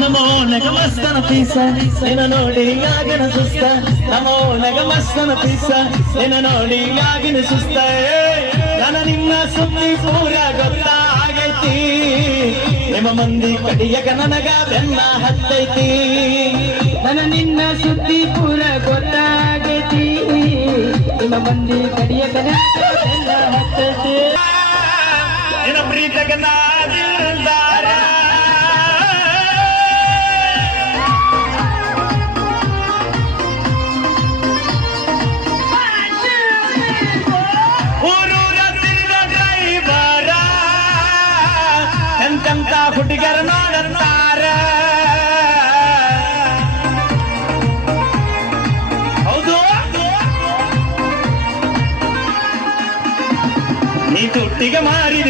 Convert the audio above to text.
ನಮೋ ನಗಮಸ್ತನ piece ನಿನ್ನ ನೋಡಿ ಆಗಿನ ಸುಸ್ತ ನಮೋ ನಗಮಸ್ತನ ಪೀಸ ನಿನ್ನ ನೋಡಿ ಆಗಿನ ಸುಸ್ತ ನನ್ನ ನಿನ್ನ ಸುದ್ದಿ ಪೂರ ಗೊತ್ತಾಗೈತಿ ನಿಮ್ಮ ಮಂದಿ ಕಡಿಯಗ ನನಗ ಬೆನ್ನ ಹತ್ತೈತಿ ನನ್ನ ನಿನ್ನ ಸುದ್ದಿ ಪೂರ ಗೊತ್ತಾಗೈತಿ ನಿಮ್ಮ ಮಂದಿ ಕಡಿಯಗ ನನಗ ಬೆನ್ನ ಹತ್ತೈತಿ ನಿನ್ನ ಪ್ರೀತಗ ನಾದಿಲ್ದಾರ ಎಂತೆಂತ ಹುಡುಗರ ನೋಡುತ್ತಾರ ಹೌದು ನೀ ತುಟ್ಟಿಗೆ ಮಾರಿದ